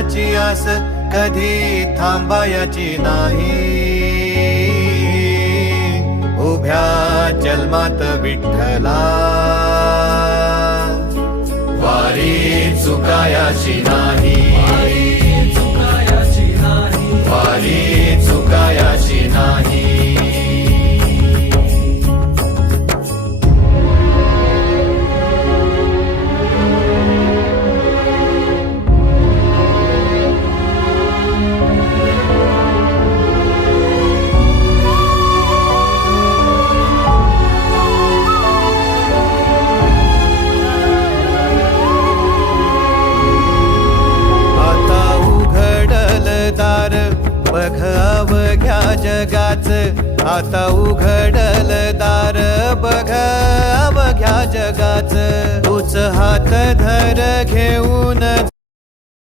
देवाची आस कधी थांबायची नाही. उभ्या जन्मात विठ्ठला वारी चुकायाची नाही. वारी चुकायाची नाही. बघ अवघ्या जगाच, आता उघडल दार बघ अवघ्या जगाच. तूच हात धर घेऊन